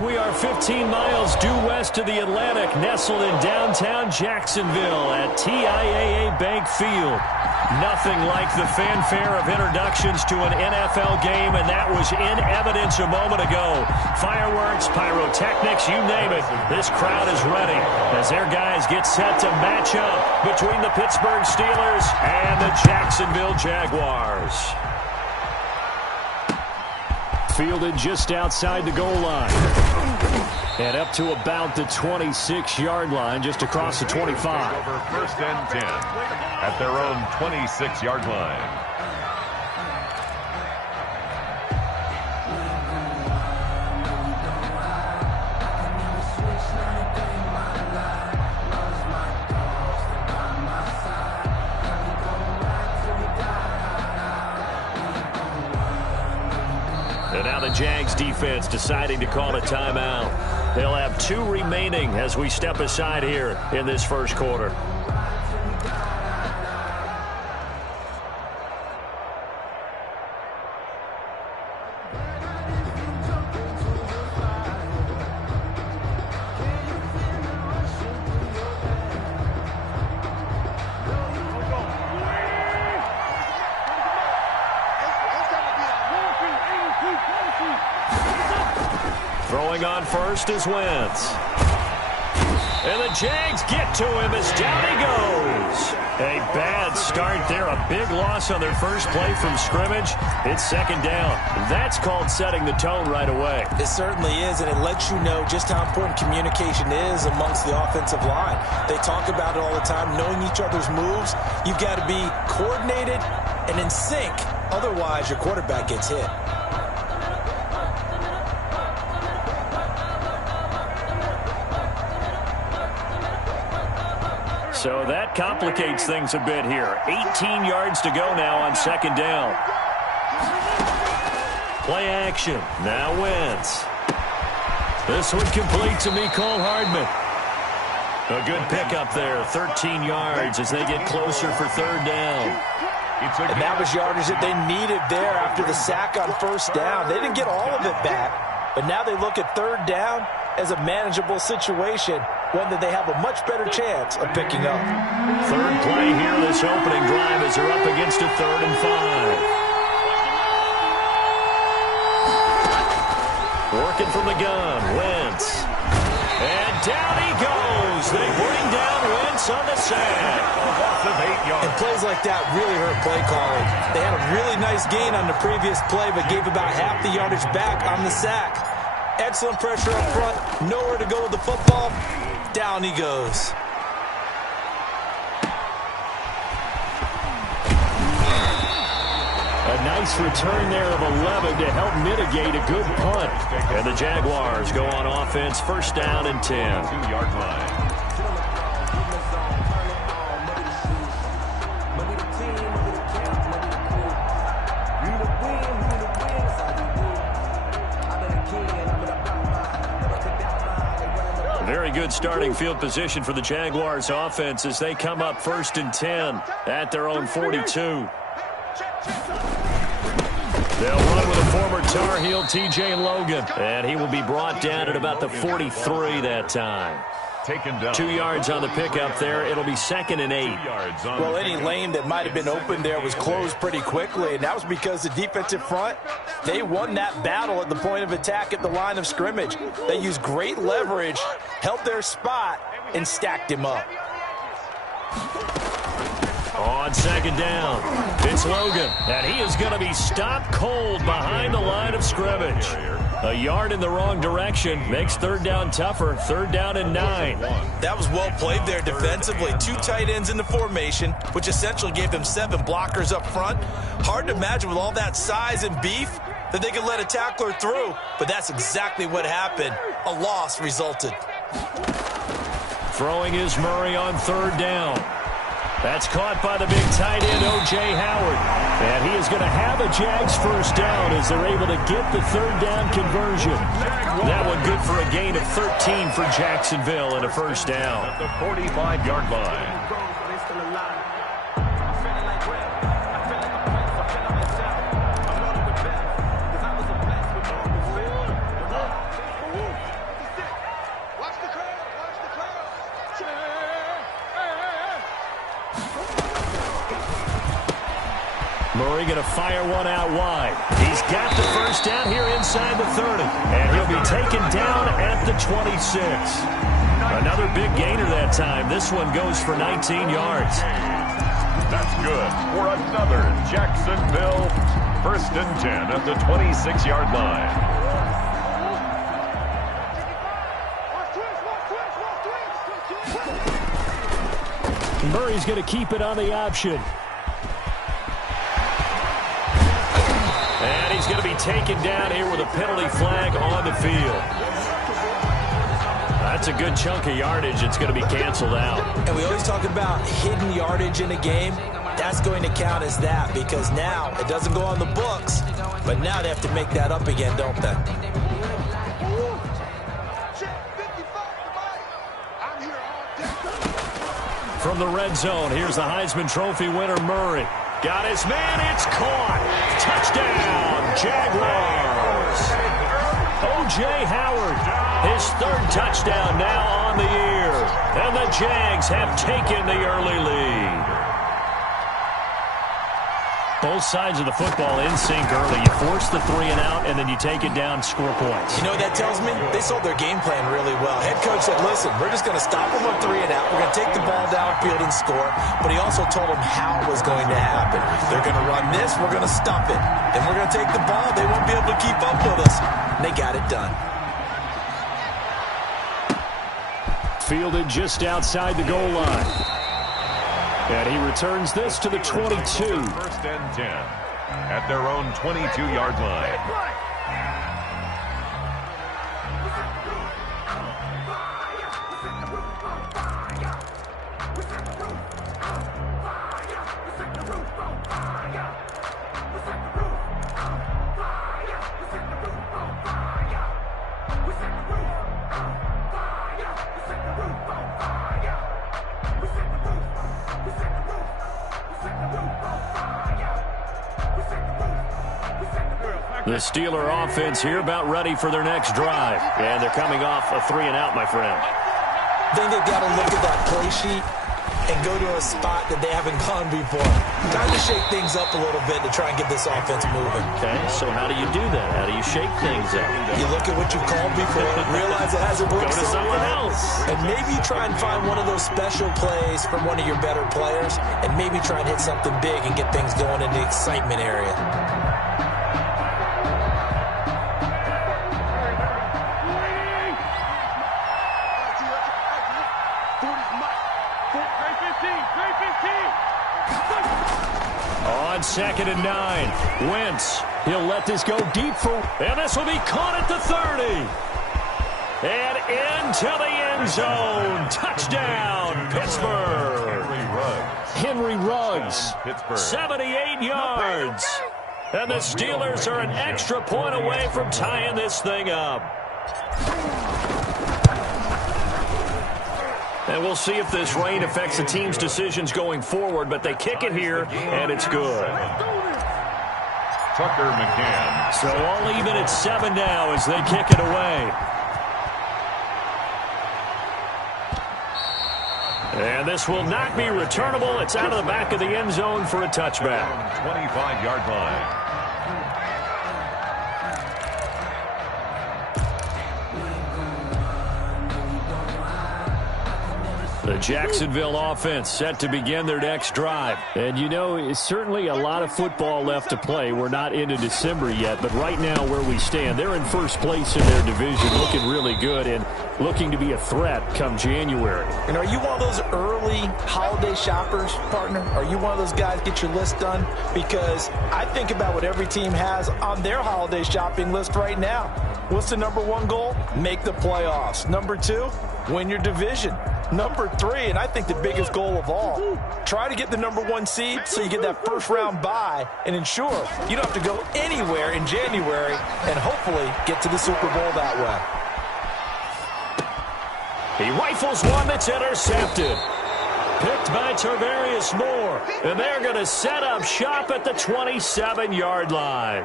We are 15 miles due west of the Atlantic, nestled in downtown Jacksonville at TIAA Bank Field. Nothing like the fanfare of introductions to an NFL game, and that was in evidence a moment ago. Fireworks, pyrotechnics, you name it. This crowd is ready as their guys get set to match up between the Pittsburgh Steelers and the Jacksonville Jaguars. Fielded just outside the goal line. And up to about the 26-yard line, just across the 25. Over first and 10 at their own 26-yard line. And now the Jags defense deciding to call a timeout. They'll have 2 remaining as we step aside here in this first quarter. Throwing on first is Wentz. And the Jags get to him as down he goes. A bad start there. A big loss on their first play from scrimmage. It's second down. That's called setting the tone right away. It certainly is, and it lets you know just how important communication is amongst the offensive line. They talk about it all the time, knowing each other's moves. You've got to be coordinated and in sync. Otherwise, your quarterback gets hit. So that complicates things a bit here. 18 yards to go now on second down. Play action. Now Wentz. This one complete to Mecole Hardman. A good pickup there. 13 yards as they get closer for third down. And that was yardage that they needed there after the sack on first down. They didn't get all of it back, but now they look at third down as a manageable situation, one that they have a much better chance of picking up. Third play here this opening drive as they're up against a 3rd and 5. Working from the gun, Wentz. And down he goes. They bring down Wentz on the sack. Loss of 8 yards. And plays like that really hurt play calling. They had a really nice gain on the previous play, but gave about half the yardage back on the sack. Excellent pressure up front. Nowhere to go with the football. Down he goes. A nice return there of 11 to help mitigate a good punt. And the Jaguars go on offense, first down and 10. 2-yard line. Very good starting field position for the Jaguars offense as they come up first and 10 at their own 42. They'll run with a former Tar Heel, TJ Logan, and he will be brought down at about the 43 that time. Taken down. 2 yards on the pickup there. It'll be second and 8. Well, any lane that might have been open there was closed pretty quickly, and that was because the defensive front, they won that battle at the point of attack at the line of scrimmage. They used great leverage, held their spot, and stacked him up. On second down, it's Logan, and he is going to be stopped cold behind the line of scrimmage. A yard in the wrong direction makes third down tougher. Third down and 9. That was well played there defensively. 2 tight ends in the formation, which essentially gave them 7 blockers up front. Hard to imagine with all that size and beef that they could let a tackler through, but that's exactly what happened. A loss resulted. Throwing is Murray on third down. That's caught by the big tight end, O.J. Howard. And he is going to have a Jags first down as they're able to get the third down conversion. That one good for a gain of 13 for Jacksonville and a first down. At the 45-yard line. going to fire one out wide. He's got the first down here inside the 30. And he'll be taken down at the 26. Another big gainer that time. This one goes for 19 yards. That's good for another Jacksonville 1st and 10 at the 26-yard line. Murray's going to keep it on the option. And he's going to be taken down here with a penalty flag on the field. That's a good chunk of yardage. It's going to be canceled out. And we always talk about hidden yardage in a game. That's going to count as that because now it doesn't go on the books, but now they have to make that up again, don't they? From the red zone, here's the Heisman Trophy winner, Murray. Got his man, it's caught. Touchdown, Jaguars. O.J. Howard, his 3rd touchdown now on the year. And the Jags have taken the early lead. Both sides of the football in sync early. You force the 3 and out, and then you take it down, score points. You know what that tells me? They sold their game plan really well. Head coach said, listen, we're just going to stop them on 3 and out. We're going to take the ball downfield and score. But he also told them how it was going to happen. They're going to run this. We're going to stop it. Then we're going to take the ball. They won't be able to keep up with us. And they got it done. Fielded just outside the goal line. And he returns this to the 22. 1st and 10 at their own 22-yard line. The Steeler offense here about ready for their next drive. And they're coming off a 3 and out, my friend. I think they've got to look at that play sheet and go to a spot that they haven't gone before. Time to shake things up a little bit to try and get this offense moving. Okay, so how do you do that? How do you shake things up? You look at what you've called before, realize it hasn't worked. Go to someone else. And maybe try and find one of those special plays from one of your better players, and maybe try and hit something big and get things going in the excitement area. On 2nd and 9, Wentz. He'll let this go deep for, and this will be caught at the 30. And into the end zone. Touchdown, Pittsburgh. Henry Ruggs. 78 yards. And the Steelers are an extra point away from tying this thing up. And we'll see if this rain affects the team's decisions going forward, but they kick it here, and it's good. Tucker McCann. So all even at 7 now as they kick it away. And this will not be returnable. It's out of the back of the end zone for a touchback. 25-yard line. The Jacksonville offense set to begin their next drive. And, you know, it's certainly a lot of football left to play. We're not into December yet, but right now where we stand, they're in first place in their division, looking really good and looking to be a threat come January. And are you one of those early holiday shoppers, partner? Are you one of those guys get your list done? Because I think about what every team has on their holiday shopping list right now. What's the number 1 goal? Make the playoffs. Number 2, win your division. Number 3, and I think the biggest goal of all, try to get the number 1 seed so you get that first round bye and ensure you don't have to go anywhere in January and hopefully get to the Super Bowl that way. He rifles one that's intercepted. Picked by Tarvarius Moore. And they're going to set up shop at the 27-yard line.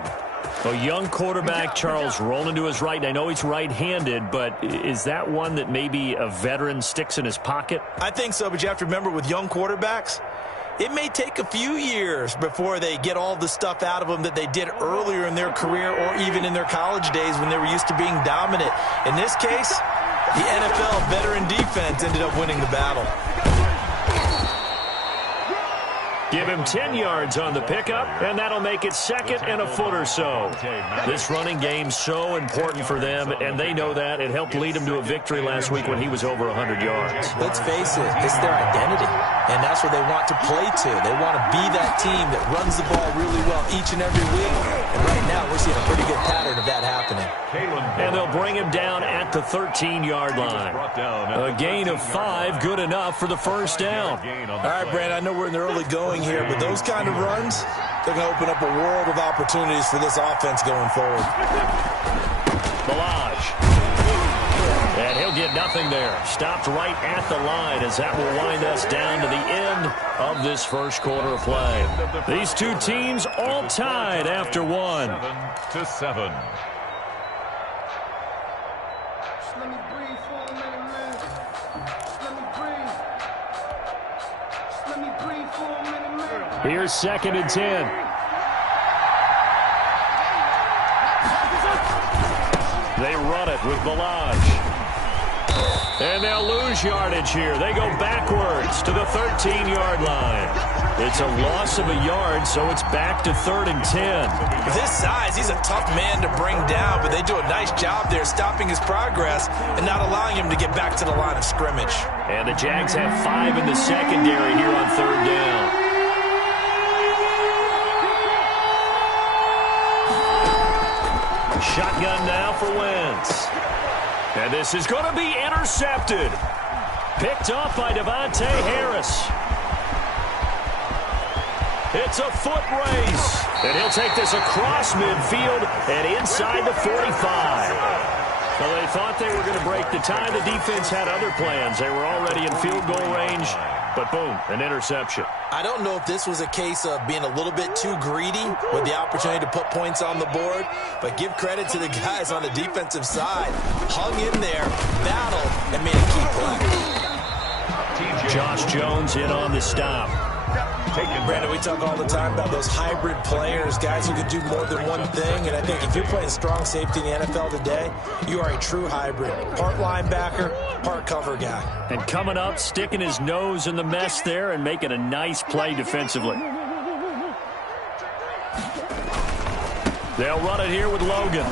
A young quarterback, Charles, rolling to his right. I know he's right-handed, but is that one that maybe a veteran sticks in his pocket? I think so, but you have to remember with young quarterbacks, it may take a few years before they get all the stuff out of them that they did earlier in their career or even in their college days when they were used to being dominant. In this case, the NFL veteran defense ended up winning the battle. Give him 10 yards on the pickup, and that'll make it second and a foot or so. This running game's so important for them, and they know that. It helped lead them to a victory last week when he was over 100 yards. Let's face it, it's their identity, and that's what they want to play to. They want to be that team that runs the ball really well each and every week, and right now we're seeing a pretty good pattern of that happening. And they'll bring him down at the 13-yard line. A gain of 5, good enough for the first down. All right, Brandon, I know we're in the early going here, but those kind of runs, they're going to open up a world of opportunities for this offense going forward. Balaj. And he'll get nothing there. Stopped right at the line as that will wind us down to the end of this first quarter of play. These two teams all tied after one. 7-7. Let me breathe for a minute, man. Let me breathe. Let me breathe for a minute, man. Here's second and 10. They run it with Balaj. And they'll lose yardage here. They go backwards to the 13-yard line. It's a loss of a yard, so it's back to 3rd and 10. With his size, he's a tough man to bring down, but they do a nice job there stopping his progress and not allowing him to get back to the line of scrimmage. And the Jags have 5 in the secondary here on 3rd down. Shotgun now for Wentz. And this is going to be intercepted. Picked off by Devontae Harris. It's a foot race. And he'll take this across midfield and inside the 45. So they thought they were going to break the tie. The defense had other plans. They were already in field goal range. But boom, an interception. I don't know if this was a case of being a little bit too greedy with the opportunity to put points on the board, but give credit to the guys on the defensive side. Hung in there, battled, and made a key play. Josh Jones in on the stop. Brandon, we talk all the time about those hybrid players, guys who can do more than one thing, and I think if you're playing strong safety in the NFL today, you are a true hybrid. Part linebacker, part cover guy. And coming up, sticking his nose in the mess there and making a nice play defensively. They'll run it here with Logan.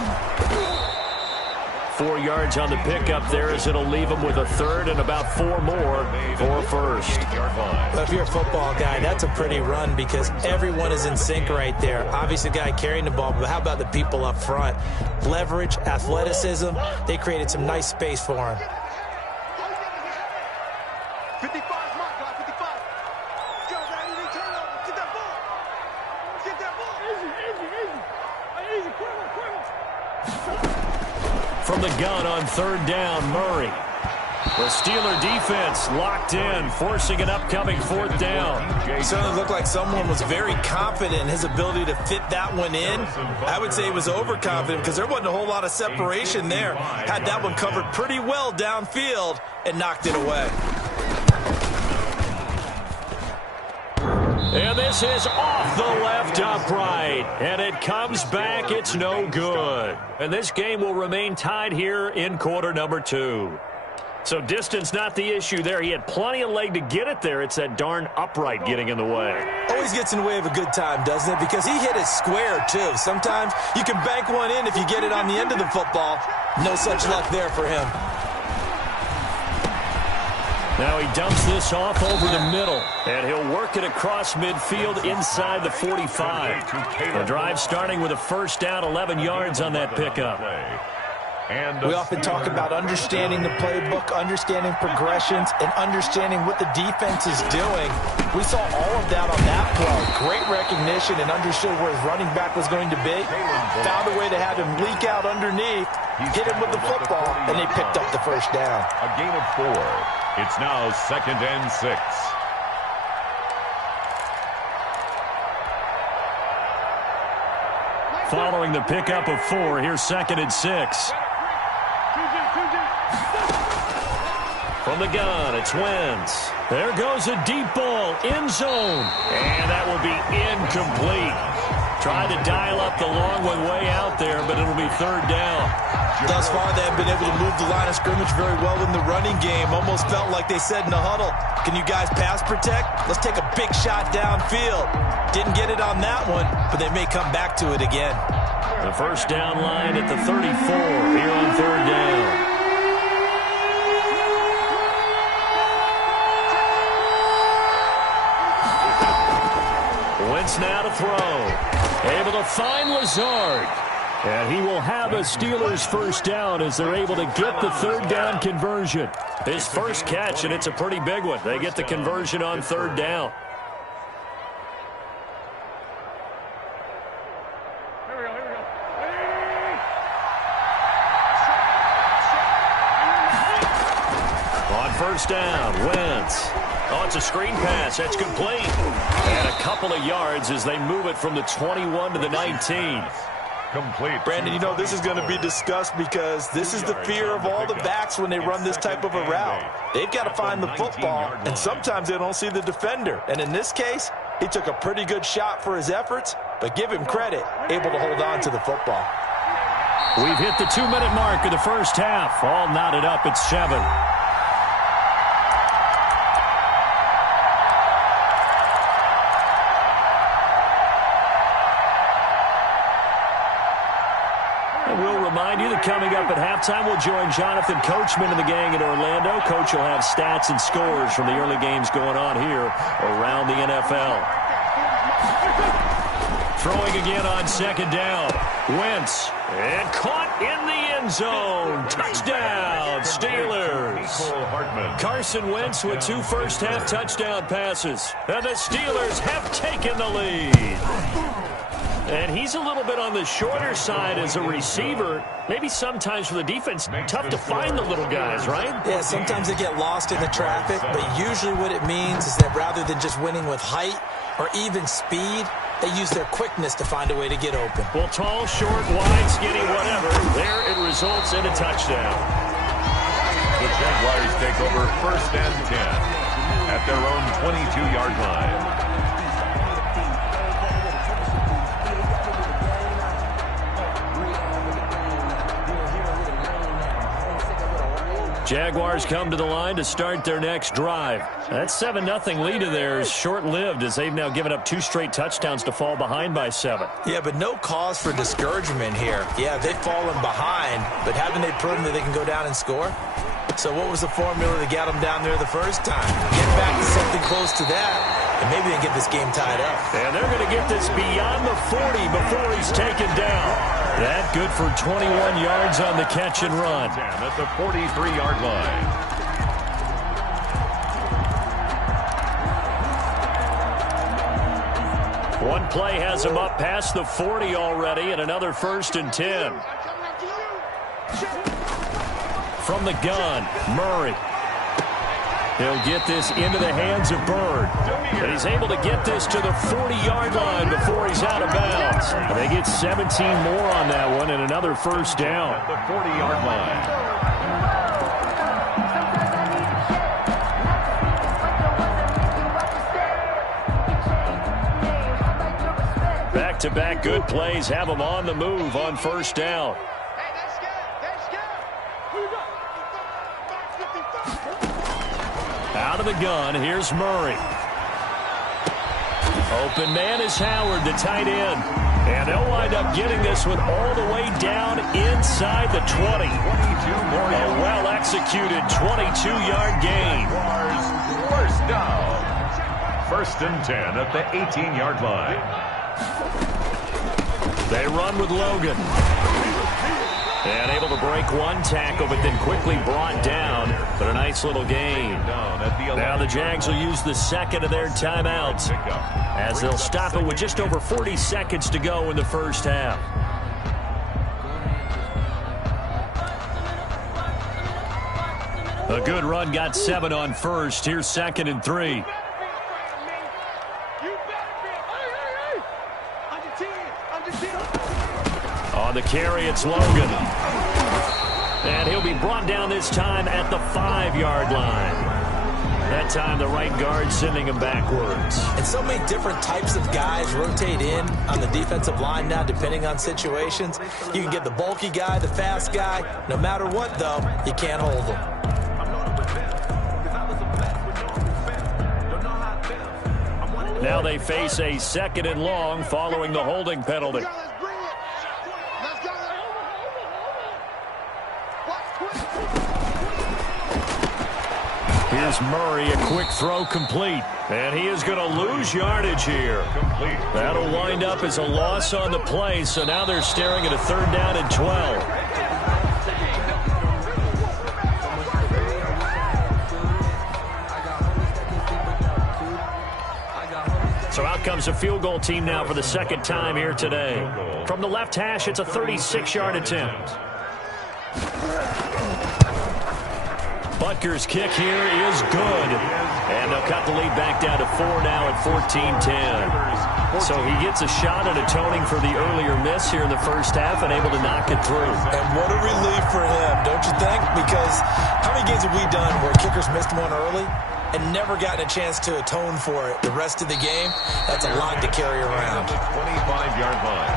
4 yards on the pickup there as it'll leave him with a 3rd and about 4 more for a first. Well, if you're a football guy, that's a pretty run because everyone is in sync right there. Obviously, the guy carrying the ball, but how about the people up front? Leverage, athleticism, they created some nice space for him. 55, my guy, 55. Yo, that easy turnover. Get that ball. Get that ball. Easy. Easy, quick. From the gun on 3rd down, Murray. The Steeler defense locked in, forcing an upcoming 4th down. He certainly looked like someone was very confident in his ability to fit that one in. I would say he was overconfident because there wasn't a whole lot of separation there. Had that one covered pretty well downfield and knocked it away. And this is off the left upright. And it comes back. It's no good. And this game will remain tied here in quarter number 2. So distance not the issue there. He had plenty of leg to get it there. It's that darn upright getting in the way. Always gets in the way of a good time, doesn't it? Because he hit it square, too. Sometimes you can bank one in if you get it on the end of the football. No such luck there for him. Now he dumps this off over the middle, and he'll work it across midfield inside the 45. The drive starting with a first down, 11 yards on that pickup. We often talk about understanding the playbook, understanding progressions, and understanding what the defense is doing. We saw all of that on that play. Great recognition and understood where his running back was going to be. Found a way to have him leak out underneath, hit him with the football, and they picked up the first down. A gain of 4. It's now 2nd and 6. Following the pickup of 4, here's 2nd and 6. From the gun, it's Wentz. There goes a deep ball, end zone. And that will be incomplete. Tried to dial up the long one way out there, but it'll be third down. Thus far, they have been able to move the line of scrimmage very well in the running game. Almost felt like they said in the huddle, can you guys pass protect? Let's take a big shot downfield. Didn't get it on that one, but they may come back to it again. The first down line at the 34 here on third down. Wentz now to throw. Able to find Lazard. And he will have a Steelers first down as they're able to get the third down conversion. His first catch, and it's a pretty big one. They get the conversion on third down. On first down, Wentz. Oh, it's a screen pass. That's complete. And a couple of yards as they move it from the 21 to the 19. Complete. Brandon, you know, this is going to be discussed because this is the fear of all the backs when they run this type of a route. They've got to find the football, and sometimes they don't see the defender. And in this case, he took a pretty good shot for his efforts, but give him credit, able to hold on to the football. We've hit the 2-minute mark of the first half. All knotted up at 7. Remind you that coming up at halftime, we'll join Jonathan Coachman and the gang in Orlando. Coach will have stats and scores from the early games going on here around the NFL. Throwing again on second down. Wentz. And caught in the end zone. Touchdown, Steelers. Carson Wentz with 2 first-half touchdown passes. And the Steelers have taken the lead. And he's a little bit on the shorter side as a receiver. Maybe sometimes for the defense, tough to find the little guys, right? Yeah, sometimes they get lost in the traffic, but usually what it means is that rather than just winning with height or even speed, they use their quickness to find a way to get open. Well, tall, short, wide, skinny, whatever, there it results in a touchdown. The Jaguars take over first and 10 at their own 22-yard line. Jaguars come to the line to start their next drive. That 7-0 lead of theirs short-lived as they've now given up 2 straight touchdowns to fall behind by 7. Yeah, but no cause for discouragement here. Yeah, they've fallen behind, but haven't they proven that they can go down and score? So what was the formula that got them down there the first time? Get back to something close to that, and maybe they can get this game tied up. And they're going to get this beyond the 40 before he's taken down. That good for 21 yards on the catch and run. At the 43-yard line. One play has him up past the 40 already, and another first and 10. From the gun, Murray. He'll get this into the hands of Bird. And he's able to get this to the 40-yard line before he's out of bounds. And they get 17 more on that one and another first down. At the 40-yard line. Back-to-back good plays have them on the move on first down. Out of the gun, here's Murray. Open man is Howard, the tight end. And they'll wind up getting this one all the way down inside the 20. A well-executed 22-yard gain. First down. First and 10 at the 18-yard line. They run with Logan. And able to break one tackle, but then quickly brought down. But a nice little gain. Now the Jags will use the second of their timeouts as they'll stop it with just over 40 seconds to go in the first half. A good run got 7 on first. Here's second and 3. On the carry, it's Logan. And he'll be brought down this time at the 5-yard line. That time, the right guard sending him backwards. And so many different types of guys rotate in on the defensive line now, depending on situations. You can get the bulky guy, the fast guy. No matter what, though, you can't hold them. Now they face a 2nd and long following the holding penalty. Here's Murray, a quick throw complete. And he is going to lose yardage here. That'll wind up as a loss on the play, so now they're staring at a 3rd down and 12. So out comes a field goal team now for the 2nd time here today. From the left hash, it's a 36-yard attempt. Butker's kick here is good. And they'll cut the lead back down to 4 now at 14-10. So he gets a shot at atoning for the earlier miss here in the first half and able to knock it through. And what a relief for him, don't you think? Because how many games have we done where kickers missed one early and never gotten a chance to atone for it the rest of the game? That's a lot to carry around. 25-yard line.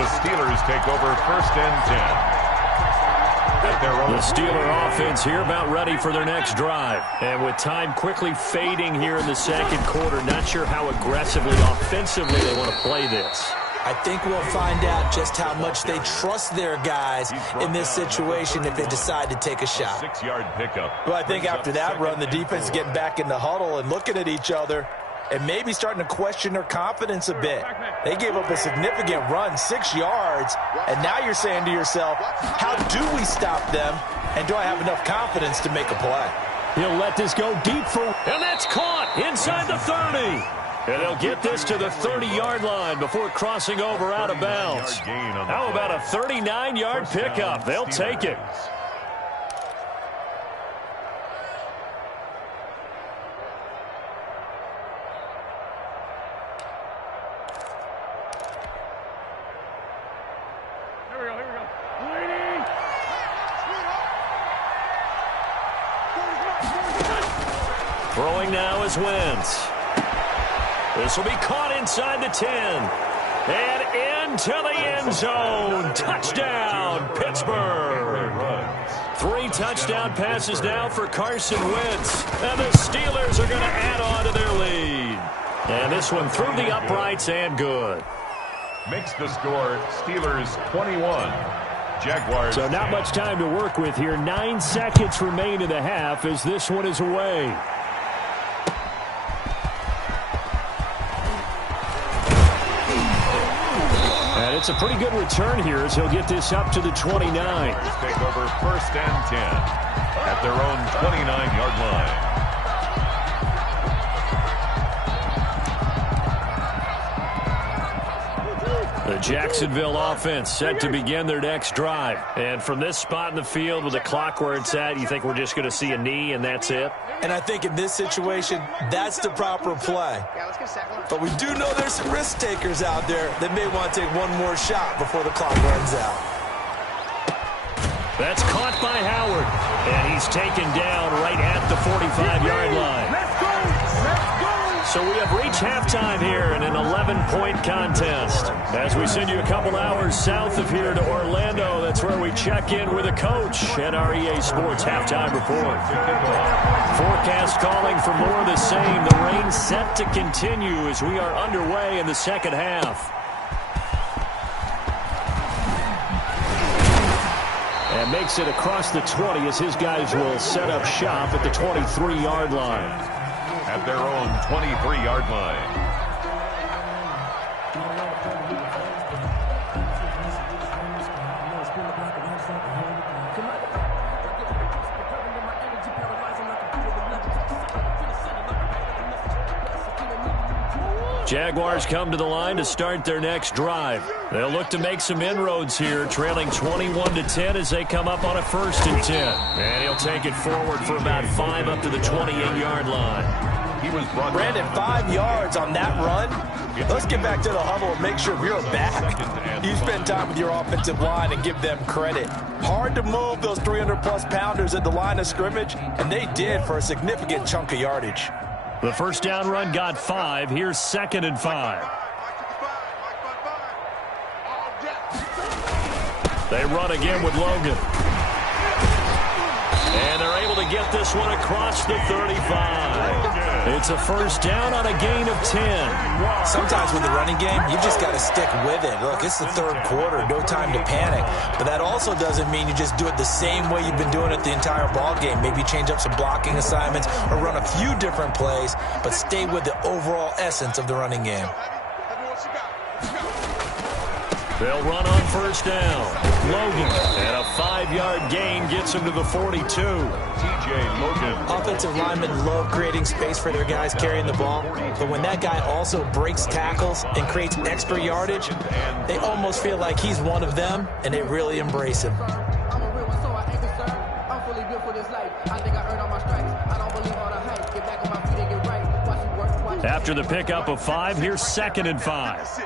The Steelers take over 1st and 10. The Steeler offense here about ready for their next drive. And with time quickly fading here in the 2nd quarter, not sure how aggressively, offensively they want to play this. I think we'll find out just how much they trust their guys in this situation if they decide to take a shot. 6-yard pickup. Well, I think after that run, the defense is getting back in the huddle and looking at each other and maybe starting to question their confidence a bit. They gave up a significant run, 6 yards, and now you're saying to yourself, how do we stop them, and do I have enough confidence to make a play? He'll let this go deep for, and that's caught inside the 30. And he'll get this to the 30-yard line before crossing over out of bounds. How about a 39-yard pickup? They'll take it. Throwing now is Wentz. This will be caught inside the 10. And into the end zone. Touchdown, Pittsburgh. 3 touchdown passes now for Carson Wentz. And the Steelers are going to add on to their lead. And this one through the uprights and good. Makes the score Steelers 21. Jaguars. So not much time to work with here. 9 seconds remain in the half as this one is away. And it's a pretty good return here as he'll get this up to the 29. Take over 1st and 10 at their own 29-yard line. The Jacksonville offense set to begin their next drive. And from this spot in the field with the clock where it's at, you think we're just going to see a knee and that's it? And I think in this situation, that's the proper play. But we do know there's some risk takers out there that may want to take one more shot before the clock runs out. That's caught by Howard. And he's taken down right at the 45-yard line. Let's go! Let's go! So we have reached halftime here in an 11-point contest. As we send you a couple hours south of here to Orlando, that's where we check in with a coach at our EA Sports Halftime Report. Forecast calling for more of the same. The rain set to continue as we are underway in the 2nd half. And makes it across the 20 as his guys will set up shop at the 23-yard line. At their own 23-yard line. Jaguars come to the line to start their next drive. They'll look to make some inroads here, trailing 21-10 as they come up on a 1st and 10. And he'll take it forward for about 5 up to the 28-yard line. Brandon, 5 yards on that run. Let's get back to the huddle and make sure we're back. You spend time with your offensive line and give them credit. Hard to move those 300-plus pounders at the line of scrimmage, and they did for a significant chunk of yardage. The first down run got 5. Here's 2nd and 5. They run again with Logan. And they're able to get this one across the 35. It's a first down on a gain of 10. Sometimes with the running game, you just got to stick with it. Look, it's the third quarter, no time to panic. But that also doesn't mean you just do it the same way you've been doing it the entire ball game. Maybe change up some blocking assignments or run a few different plays, but stay with the overall essence of the running game. They'll run on first down. Logan, and a 5-yard gain gets him to the 42. TJ Logan. Offensive linemen love creating space for their guys carrying the ball, but when that guy also breaks tackles and creates extra yardage, they almost feel like he's one of them, and they really embrace him. After the pickup of 5, here's 2nd and 5.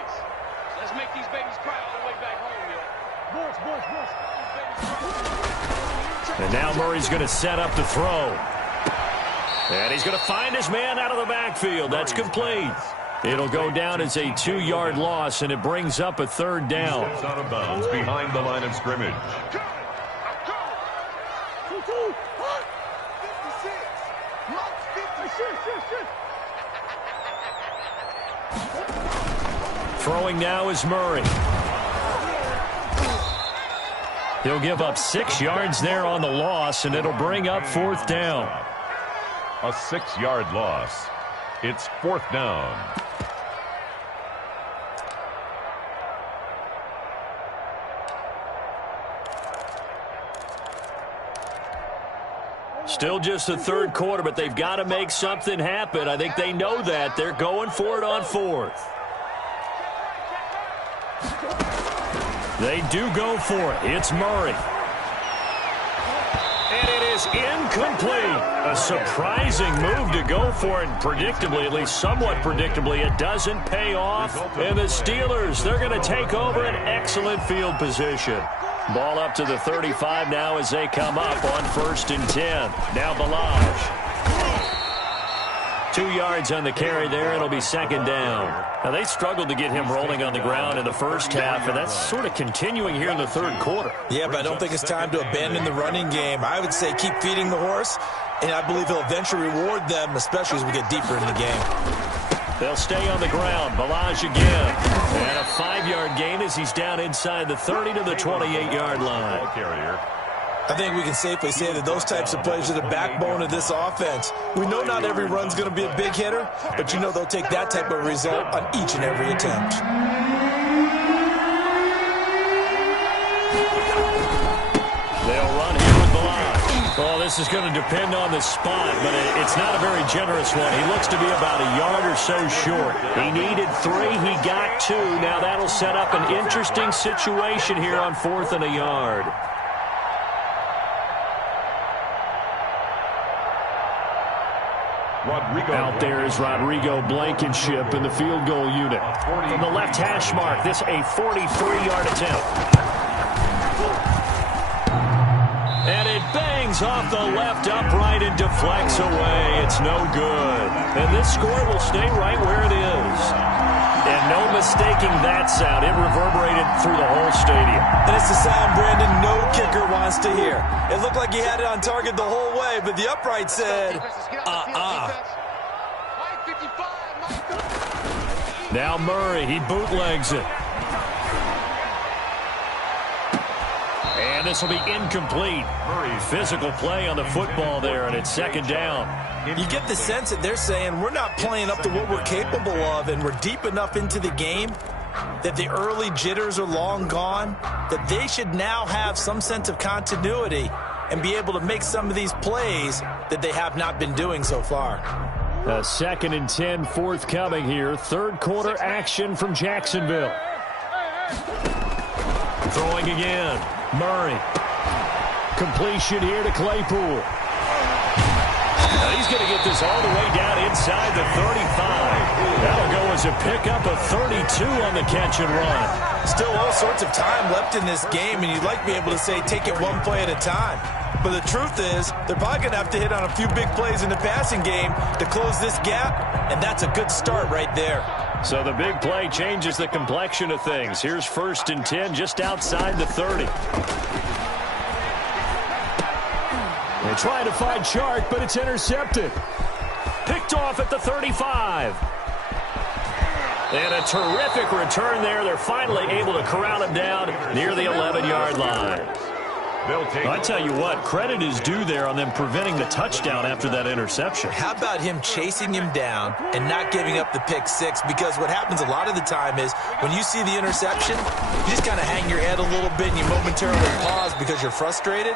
And now Murray's going to set up to throw. And he's going to find his man out of the backfield. That's complete. It'll go down as a 2-yard loss, and it brings up a 3rd down. Steps out of bounds behind the line of scrimmage. Throwing now is Murray. He'll give up 6 yards there on the loss, and it'll bring up 4th down. A 6-yard loss. It's 4th down. Still just the third quarter, but they've got to make something happen. I think they know that. They're going for it on 4th. They do go for it. It's Murray. And it is incomplete. A surprising move to go for it. Predictably, at least somewhat predictably, it doesn't pay off. And the Steelers, they're going to take over an excellent field position. Ball up to the 35 now as they come up on 1st and 10. Now Balaj. 2 yards on the carry there. It'll be 2nd down. Now, they struggled to get him rolling on the ground in the first half, and that's sort of continuing here in the third quarter. Yeah, but I don't think it's time to abandon the running game. I would say keep feeding the horse, and I believe he'll eventually reward them, especially as we get deeper in the game. They'll stay on the ground. Balaj again. And a 5-yard gain as he's down inside the 30 to the 28-yard line. I think we can safely say that those types of plays are the backbone of this offense. We know not every run's going to be a big hitter, but you know they'll take that type of result on each and every attempt. They'll run here with Balaj. Well, this is going to depend on the spot, but it's not a very generous one. He looks to be about a yard or so short. He needed 3. He got 2. Now that'll set up an interesting situation here on 4th and a yard. Out there is Rodrigo Blankenship in the field goal unit. From the left hash mark, this a 43-yard attempt. And it bangs off the left upright and deflects away. It's no good. And this score will stay right where it is. And no mistaking that sound. It reverberated through the whole stadium. And it's the sound Brandon no kicker wants to hear. It looked like he had it on target the whole way, but the upright said, Now Murray, he bootlegs it. And this will be incomplete. Physical play on the football there, and it's 2nd down. You get the sense that they're saying we're not playing up to what we're capable of, and we're deep enough into the game that the early jitters are long gone, that they should now have some sense of continuity and be able to make some of these plays that they have not been doing so far. 2nd and 10 forthcoming here. Third quarter action from Jacksonville. Throwing again. Murray. Completion here to Claypool. And he's going to get this all the way down inside the 35. That'll go as a pickup of 32 on the catch and run. Still all sorts of time left in this game, and you'd like to be able to say take it one play at a time. But the truth is, they're probably going to have to hit on a few big plays in the passing game to close this gap, and that's a good start right there. So the big play changes the complexion of things. Here's 1st and 10 just outside the 30. They're trying to find Chark, but it's intercepted. Picked off at the 35. And a terrific return there. They're finally able to corral him down near the 11-yard line. I tell you what, credit is due there on them preventing the touchdown after that interception. How about him chasing him down and not giving up the pick six? Because what happens a lot of the time is when you see the interception, you just kind of hang your head a little bit and you momentarily pause because you're frustrated.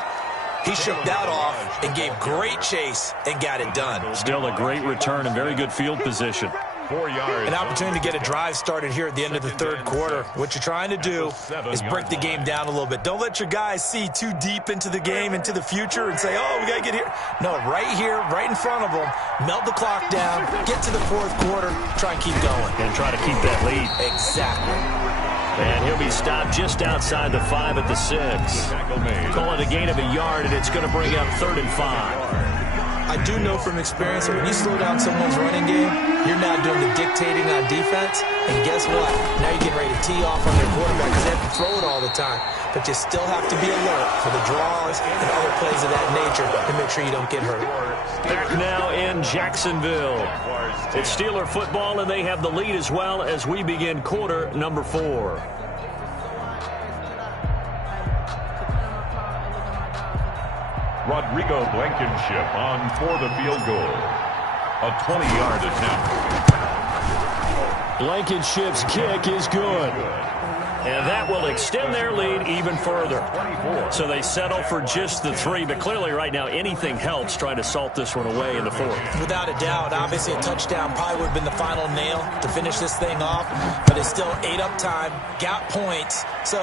He shook that off and gave great chase and got it done. Still a great return and very good field position. 4 yards. An opportunity to get a drive started here at the end of the third quarter. What you're trying to do is break the game down a little bit. Don't let your guys see too deep into the game, into the future, and say, oh, we got to get here. No, right here, right in front of them, melt the clock down, get to the fourth quarter, try and keep going. And try to keep that lead. Exactly. And he'll be stopped just outside the 5 at the 6. Call it a gain of a yard, and it's going to bring up 3rd and 5. I do know from experience that when you slow down someone's running game, you're now doing the dictating on defense. And guess what? Now you're getting ready to tee off on their quarterback because they have to throw it all the time. But you still have to be alert for the draws and other plays of that nature to make sure you don't get hurt. Back now in Jacksonville. It's Steeler football, and they have the lead as well as we begin quarter number 4. Rodrigo Blankenship on for the field goal. A 20-yard attempt. Blankenship's kick is good. And that will extend their lead even further. So they settle for just the 3, but clearly right now anything helps trying to salt this one away in the 4th. Without a doubt, obviously a touchdown probably would have been the final nail to finish this thing off, but it's still ate up time, got points. So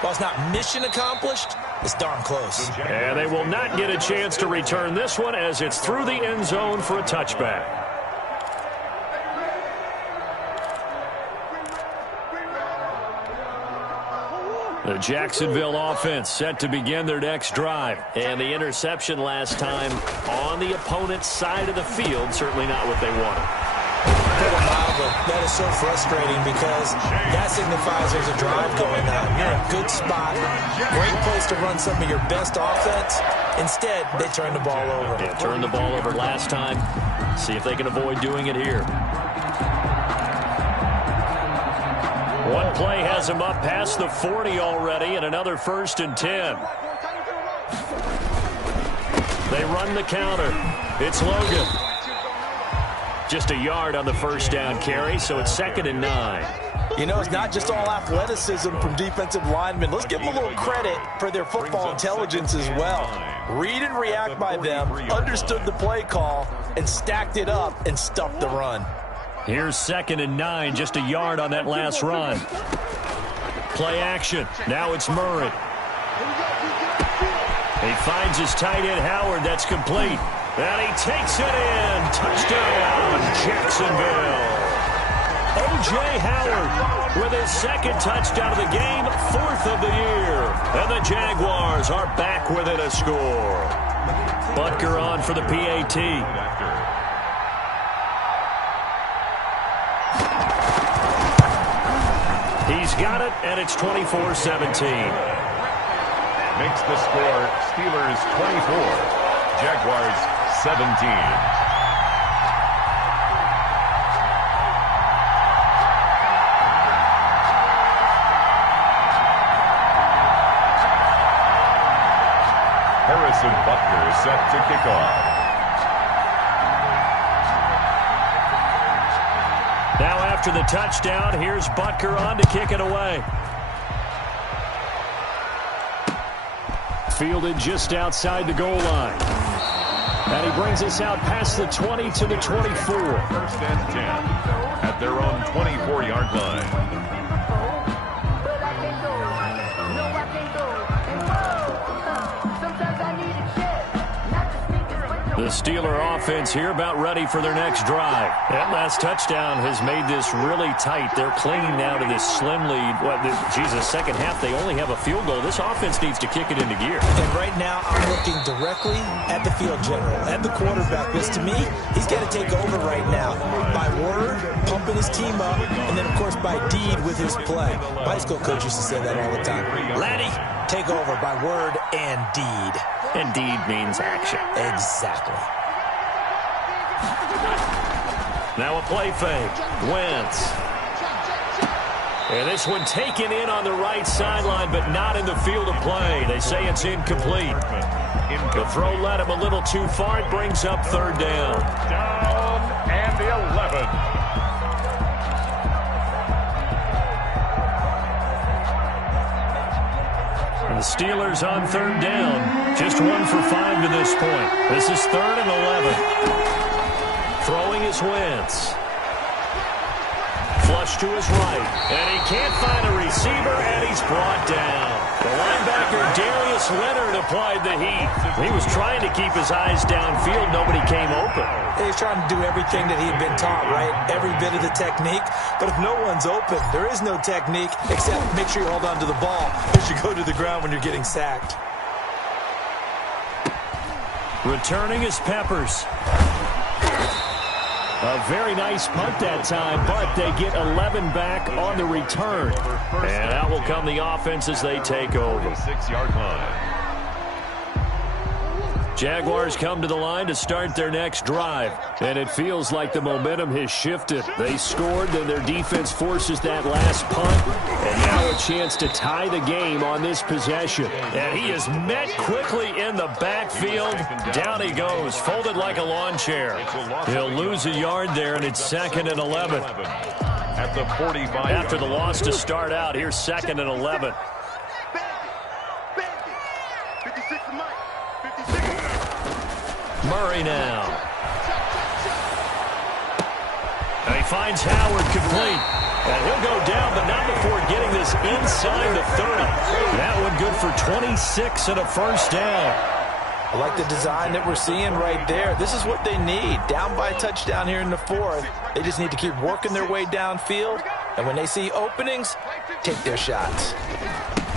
while it's not mission accomplished, it's darn close. And they will not get a chance to return this one as it's through the end zone for a touchback. The Jacksonville offense set to begin their next drive. And the interception last time on the opponent's side of the field, certainly not what they wanted. That is so frustrating because that signifies there's a drive going on. You're in a good spot, great place to run some of your best offense. Instead, they turn the ball over. Yeah, turned the ball over last time. See if they can avoid doing it here. One play has them up past the 40 already, and another 1st and 10. They run the counter. It's Logan. Just a yard on the first down carry, so it's 2nd and 9. You know, it's not just all athleticism from defensive linemen. Let's give them a little credit for their football intelligence as well. Read and react by them, understood the play call, and stacked it up and stuffed the run. Here's 2nd and 9, just a yard on that last run. Play action. Now it's Murray. He finds his tight end, Howard. That's complete. And he takes it in. Touchdown, Jacksonville. O.J. Howard with his 2nd touchdown of the game, 4th of the year. And the Jaguars are back within a score. Butker on for the PAT. He's got it, and it's 24-17. Makes the score Steelers 24, Jaguars 17. Harrison Butker set to kick off. Now after the touchdown, here's Butker on to kick it away. Fielded just outside the goal line. And he brings us out past the 20 to the 24. 1st and 10 at their own 24-yard line. The Steeler offense here about ready for their next drive. That last touchdown has made this really tight. They're clinging now to this slim lead. Second half, they only have a field goal. This offense needs to kick it into gear. And right now, I'm looking directly at the field general, at the quarterback, because to me, he's got to take over right now. By word, pumping his team up, and then, of course, by deed with his play. My high school coach used to say that all the time. Laddie, take over by word and deed. And deed means action. Exactly. Now a play fake. Wentz. And this one taken in on the right sideline, but not in the field of play. They say it's incomplete. The throw led him a little too far. It brings up third down. Down and 11. The Steelers on third down. Just 1 for 5 to this point. This is 3rd and 11. Throwing is Wentz. Flush to his right. And he can't find a receiver, and he's brought down. The linebacker, Darius Leonard, applied the heat. He was trying to keep his eyes downfield. Nobody came open. He was trying to do everything that he had been taught, right? Every bit of the technique. But if no one's open, there is no technique, except make sure you hold on to the ball as you go to the ground when you're getting sacked. Returning is Peppers. A very nice punt that time, but they get 11 back on the return. And out will come the offense as they take over. 6-yard line. Jaguars come to the line to start their next drive. And it feels like the momentum has shifted. They scored, then their defense forces that last punt. And now a chance to tie the game on this possession. And he is met quickly in the backfield. Down he goes, folded like a lawn chair. He'll lose a yard there, and it's 2nd and 11. At the 45. After the loss to start out, here's 2nd and 11. Murray now. And he finds Howard complete. And he'll go down, but not before getting this inside the 30. That one good for 26 and a first down. I like the design that we're seeing right there. This is what they need. Down by a touchdown here in the 4th. They just need to keep working their way downfield. And when they see openings, take their shots.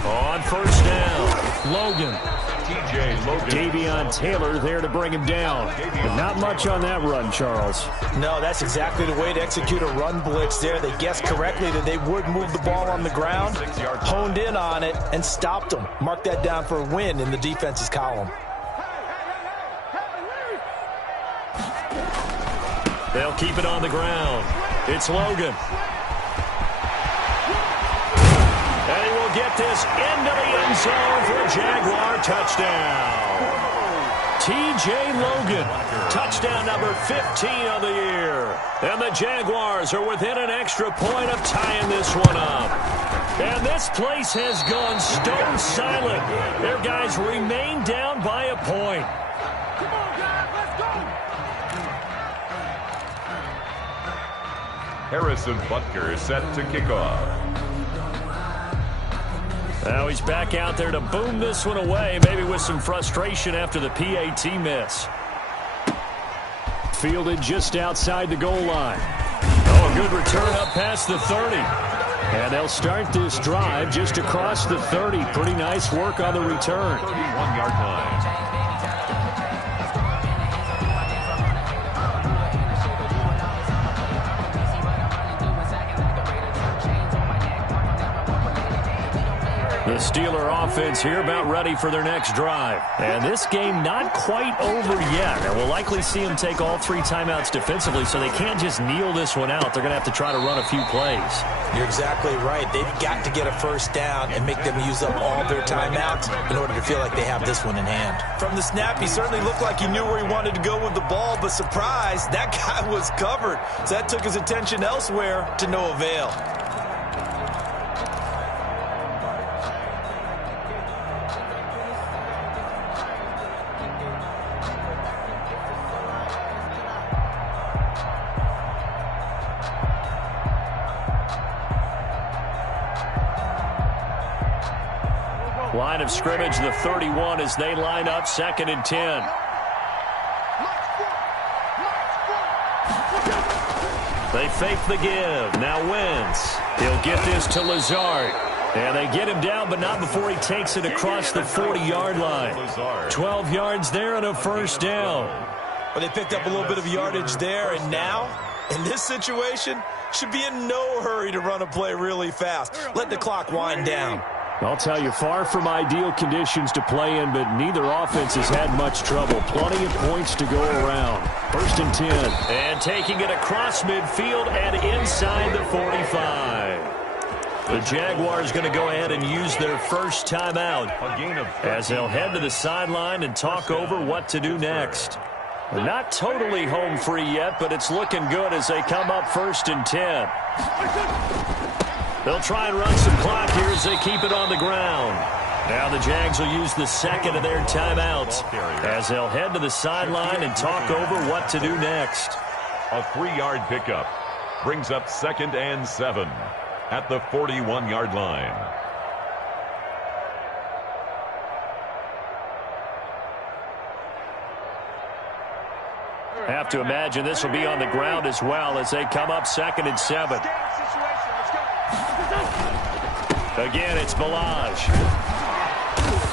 On first down, Logan. TJ Logan. Davion Taylor there to bring him down. But not much on that run, Charles. No, that's exactly the way to execute a run blitz there. They guessed correctly that they would move the ball on the ground, honed in on it, and stopped them. Mark that down for a win in the defense's column. They'll keep it on the ground. It's Logan. And he will get this into the end zone for a Jaguar touchdown. T.J. Logan, touchdown number 15 of the year. And the Jaguars are within an extra point of tying this one up. And this place has gone stone silent. Their guys remain down by a point. Come on, guys, let's go. Harrison Butker set to kick off. Now he's back out there to boom this one away, maybe with some frustration after the PAT miss. Fielded just outside the goal line. Oh, a good return up past the 30. And they'll start this drive just across the 30. Pretty nice work on the return. 31-yard line. The Steeler offense here about ready for their next drive. And this game not quite over yet. And we'll likely see them take all 3 timeouts defensively, so they can't just kneel this one out. They're going to have to try to run a few plays. You're exactly right. They've got to get a first down and make them use up all their timeouts in order to feel like they have this one in hand. From the snap, he certainly looked like he knew where he wanted to go with the ball, but surprise, that guy was covered. So that took his attention elsewhere to no avail. Line of scrimmage, the 31 as they line up 2nd and 10. They fake the give. Now Wentz. He'll get this to Lazard. And they get him down, but not before he takes it across the 40-yard line. 12 yards there and a first down. Well, they picked up a little bit of yardage there, and now, in this situation, should be in no hurry to run a play really fast. Let the clock wind down. I'll tell you, far from ideal conditions to play in, but neither offense has had much trouble. Plenty of points to go around. First and 10. And taking it across midfield and inside the 45. The Jaguars going to go ahead and use their first timeout as they'll head to the sideline and talk over what to do next. Not totally home free yet, but it's looking good as they come up first and 10. They'll try and run some clock here as they keep it on the ground. Now the Jags will use the second of their timeouts as they'll head to the sideline and talk over what to do next. A 3-yard pickup brings up 2nd and 7 at the 41-yard line. Have to imagine this will be on the ground as well as they come up 2nd and 7. Again, it's Balaj.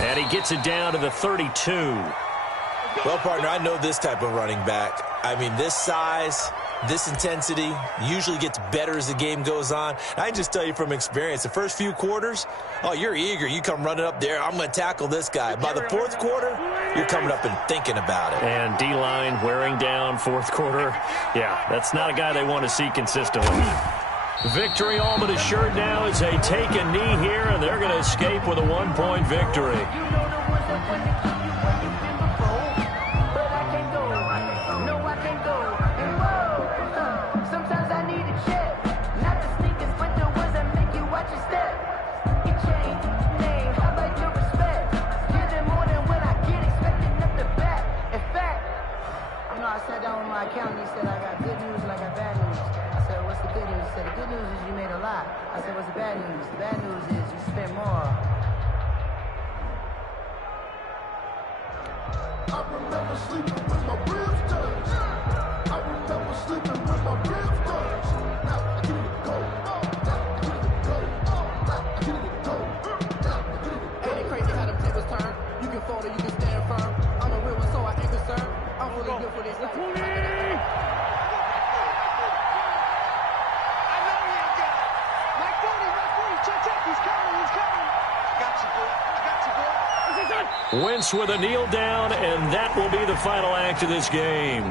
And he gets it down to the 32. Well, partner, I know this type of running back. I mean, this size, this intensity usually gets better as the game goes on. I can just tell you from experience, the first few quarters, oh, you're eager. You come running up there, I'm going to tackle this guy. By the fourth quarter, you're coming up and thinking about it. And D-line wearing down fourth quarter. Yeah, that's not a guy they want to see consistently. Victory all but assured now as they take a knee here, and they're going to escape with a 1-point victory. Accountant, he said, I got good news and I got bad news. I said, what's the good news? He said, the good news is you made a lot. I said, what's the bad news? The bad news is you spent more. I remember sleeping with my ribs touched. I remember sleeping with my ribs touched. Now I get it to go. Now I get it to go. Now I get it to go. Now I get it to go. Ain't it crazy how them tables turn? You can fold or you can stand firm. I'm a real one, so I ain't concerned. I'm really good for this life. Wentz with a kneel down, and that will be the final act of this game.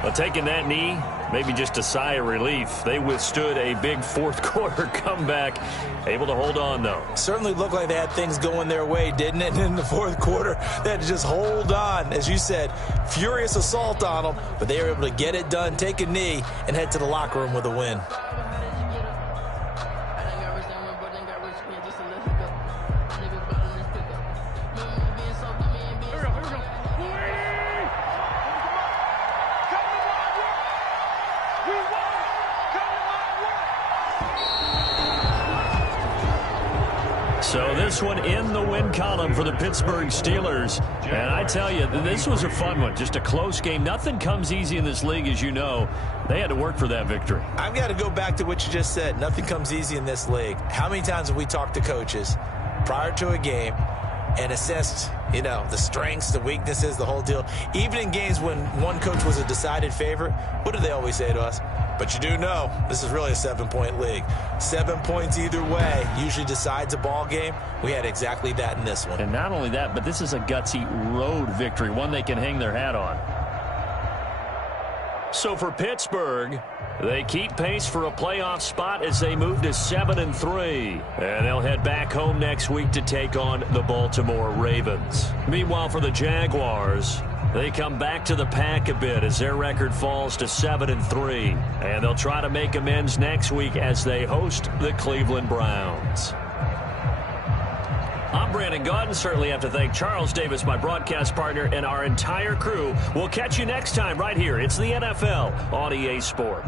But taking that knee, maybe just a sigh of relief. They withstood a big fourth quarter comeback, able to hold on, though. Certainly looked like they had things going their way, didn't it? And in the fourth quarter, they had to just hold on. As you said, furious assault on them, but they were able to get it done, take a knee, and head to the locker room with a win. So this one in the win column for the Pittsburgh Steelers. And I tell you, this was a fun one. Just a close game. Nothing comes easy in this league, as you know. They had to work for that victory. I've got to go back to what you just said. Nothing comes easy in this league. How many times have we talked to coaches prior to a game and assessed, you know, the strengths, the weaknesses, the whole deal? Even in games when one coach was a decided favorite, what do they always say to us? But you do know this is really a 7-point league. 7 points either way usually decides a ball game. We had exactly that in this one. And not only that, but this is a gutsy road victory, one they can hang their hat on. So for Pittsburgh, they keep pace for a playoff spot as they move to 7-3. And they'll head back home next week to take on the Baltimore Ravens. Meanwhile, for the Jaguars, they come back to the pack a bit as their record falls to 7-3. And they'll try to make amends next week as they host the Cleveland Browns. I'm Brandon Gaudin. Certainly have to thank Charles Davis, my broadcast partner, and our entire crew. We'll catch you next time right here. It's the NFL on EA Sport.